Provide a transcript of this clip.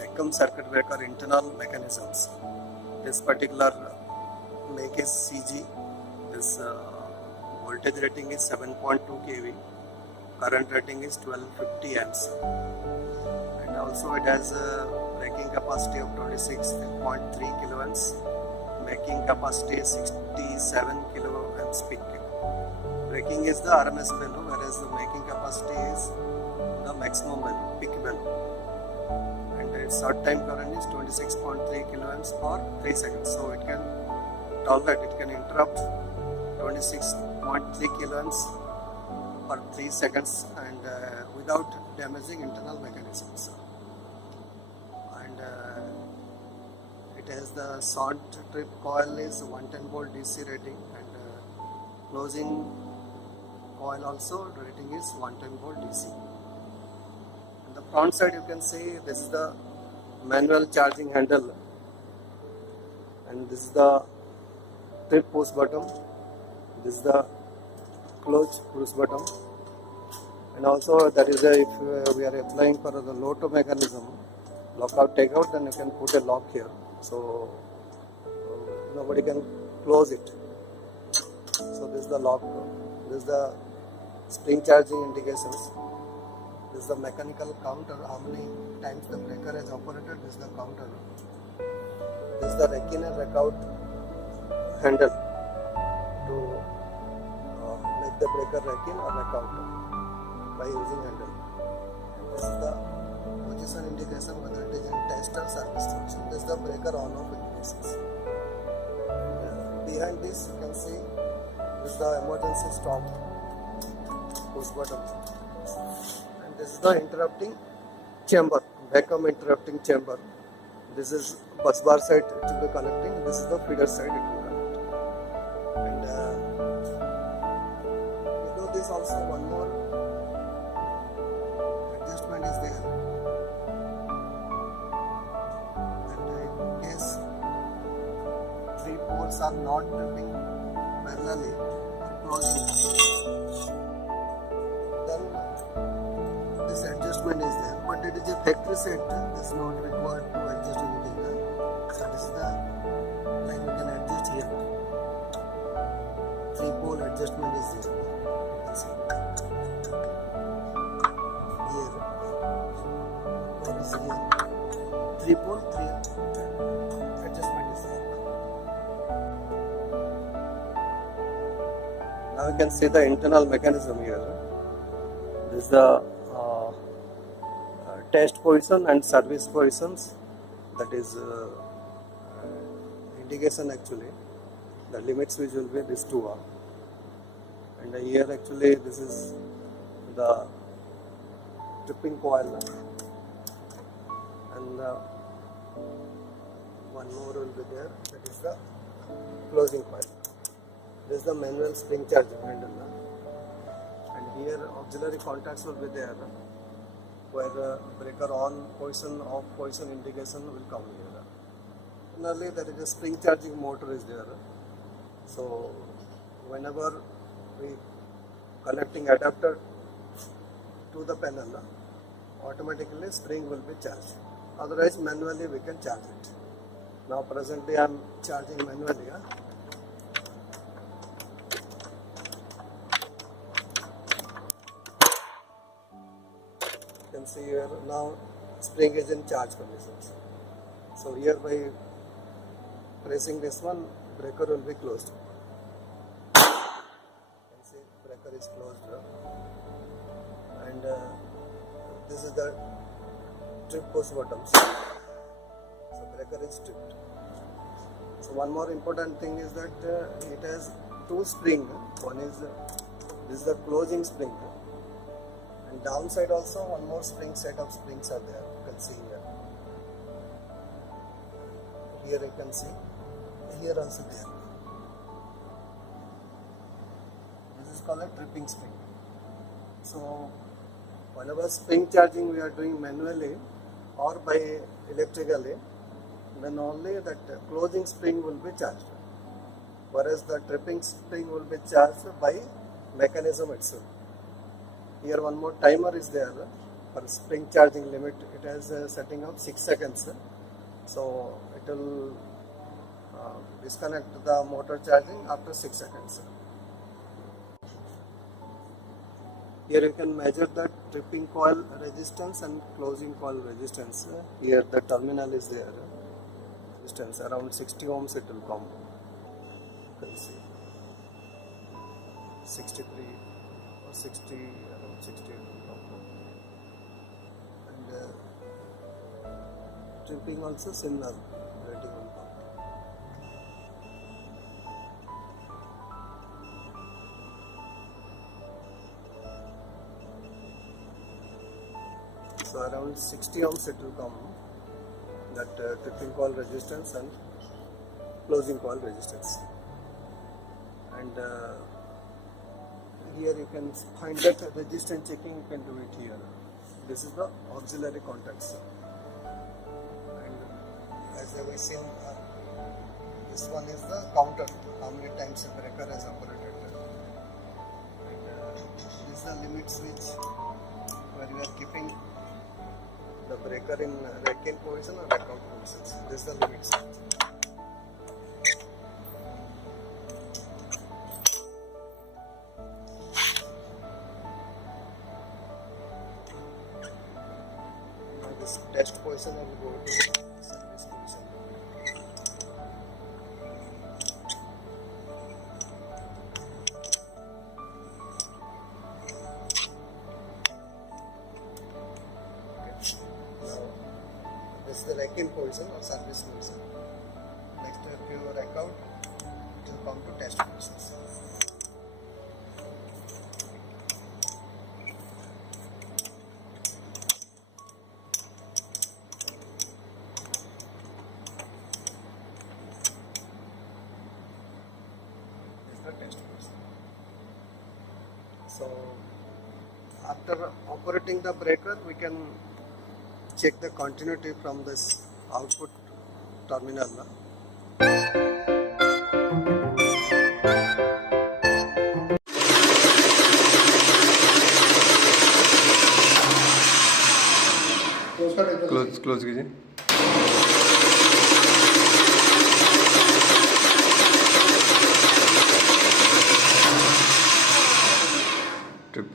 vacuum circuit breaker internal mechanisms. This particular make is CG. This voltage rating is 7.2 kV. Current rating is 1250 amps. And also it has a breaking capacity of 26.3 kilowatts. Making capacity is 67 kiloamps peak. Breaking is the RMS value, whereas the making capacity is the maximum value, peak value. And its short time current is 26.3 kiloamps for 3 seconds. So it can tolerate, it can interrupt 26.3 kiloamps for 3 seconds and without damaging internal mechanisms. And it has the short trip coil is 110 volt DC rating, and closing coil also rating is 110 volt DC. On the front side you can see this is the manual charging handle, and this is the trip push button, this is the close push button, and also that is if we are applying for the low-to mechanism, lockout takeout, then you can put a lock here, so nobody can close it. So this is the lock, this is the spring charging indications, this is the mechanical counter, how many times the breaker has operated, this is the counter, this is the rack in and rack out handle to make the breaker rack in or rack out by using handle. And this is the position indication, whether it is in test or service station. This is the breaker on off indications. And behind this you can see this is the emergency stop push button, and this is the interrupting chamber, vacuum interrupting chamber. This is bus bar side it will be connecting, this is the feeder side it will connect. And below this also one more adjustment is there, and in case 3 poles are not tripping parallelly or closing, then this adjustment is there, but it is a factory set, this is not required to adjust anything. So this is the line we can adjust here. 3 pole adjustment is there. You can see here. What is here? 3 pole, 3 adjustment is there. Now you can see the internal mechanism here. This is the test position and service positions, that is indication actually. The limit switch will be these two are, and here actually this is the tripping coil, and one more will be there, that is the closing coil. This is the manual spring charging handle, and here auxiliary contacts will be there, where breaker on position, off position indication will come here. Similarly, there is a spring charging motor is there. So whenever we connecting adapter to the panel, automatically spring will be charged. Otherwise manually we can charge it. Now presently I am charging manually. You can see here now spring is in charge conditions. So here by pressing this one, breaker will be closed. You can see breaker is closed, and this is the trip push buttons. So breaker is tripped. So one more important thing is that it has 2 springs. One is this is the closing spring, and downside also one more spring, set of springs are there. You can see here. Here you can see. Here also there. This is called a tripping spring. So whenever spring charging we are doing manually or by electrically, then only that closing spring will be charged, whereas the tripping spring will be charged by mechanism itself. Here one more timer is there, for spring charging limit, it has a setting of 6 seconds. So it will disconnect the motor charging after 6 seconds. Here you can measure the tripping coil resistance and closing coil resistance. Here the terminal is there. Resistance around 60 ohms it will come. You can see 63 or 60, around 60 it will come. And tripping also similar rating will come. So around 60 ohms it will come, that tripping coil resistance and closing coil resistance. And here you can find that resistance checking, you can do it here. This is the auxiliary contacts. And as we seen, this one is the counter, how many times a breaker has operated. And this is the limit switch where we are keeping the breaker in rack-in position or rack-out positions. This is the limit switch. Now this test position will go to service position. This is the rack-in position or service position. Next, if you rack out, it will come to test positions. This is the test position. So, after operating the breaker, we can check the continuity from this output terminal. Close कीजिए. Trip